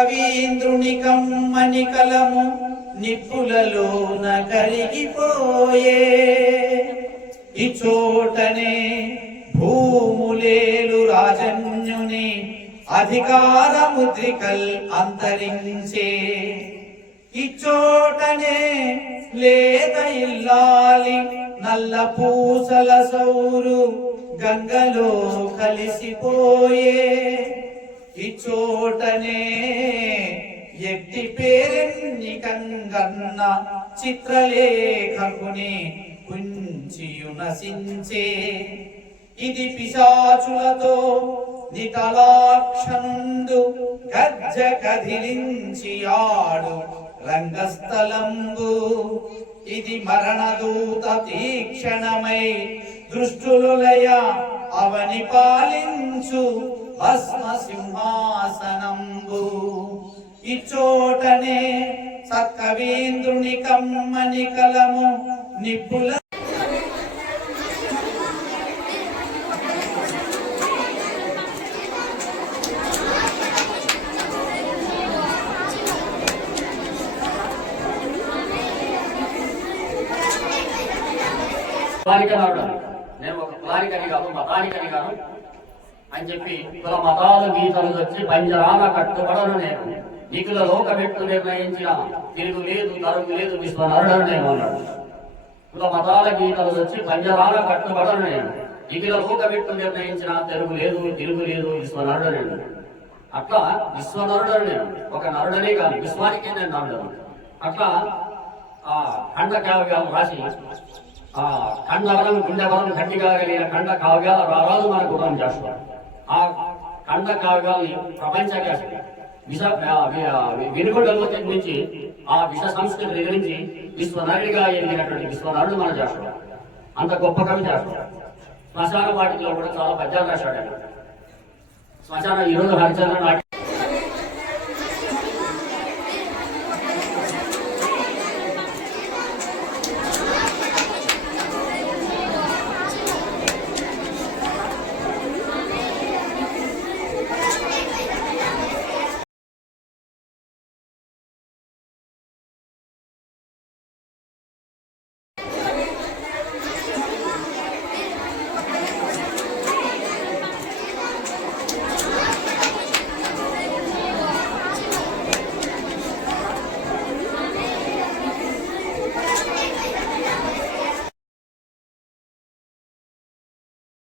కవీంద్రుని కమ్మని కలము నిప్పులలోన కరిగిపోయే ఇచోటనే భూములేలు రాజన్యుని అధికారముద్రికల్ అంతరించే. ఇచ్చోటనే లేత ఇల్లాలి నల్ల పూసల సౌరు గంగలో కలిసిపోయే. చోటనే ఎట్టి పేరెన్ని కంగన్న చిత్రలేఖకుని కుంచియునసించే ఇది పిశాచులతో నిటలాక్షనుండు గజ్జ కదిలించి ఆడు రంగస్థలంబు. ఇది మరణదూత తీక్షణమై దృష్టులులయ అవని పాలించు భస్మ సింహాసనంబు ఇచ్చోటనే సక్కవేంద్రుని కమ్మని కలము నిప్పుల కులానికనాడు నేను ఒక కులానికని కాదు మతానికని కాను అని చెప్పి కుల మతాలు గీతలు వచ్చి పంజరాన కట్టుబడను నేను. నికుల లోకమెట్టు నిర్ణయించిన తిరుగు లేదు తరుగు లేదు విశ్వనరుడను నేను అన్నాడు. కుల మతాల గీతలు వచ్చి పంజరాన కట్టుబడను నేను. నిఖిల లోకమెట్టు నిర్ణయించిన తెలుగు లేదు తిరుగు లేదు విశ్వనరుడు నేను. అట్లా విశ్వనరుడను నేను. ఒక నరుడనే కాదు విశ్వానికే నేను నరుడను. అట్లా ఆ ఖండ కావ్యాలు రాసి ఆ ఖండ వరం గుండె వరం గట్టిగా కలిగిన ఖండ కావ్యాల రారాజు మన గుణం చేస్తారు. ఆ ఖండ కావ్యాల్ని ప్రపంచ విష వెనుకొండలో నుంచి ఆ విష సంస్కృతి ఎదిరించి విశ్వనరుడిగా ఎదిగినటువంటి విశ్వనరుడు మన చేస్తాడు అంత గొప్ప కవి చేస్తాడు శ్మశాన వాటిలో కూడా చాలా పద్యాలు రాశాడు ఆయన. శ్మశాన ఈరోజు హరిచంద్ర నాటి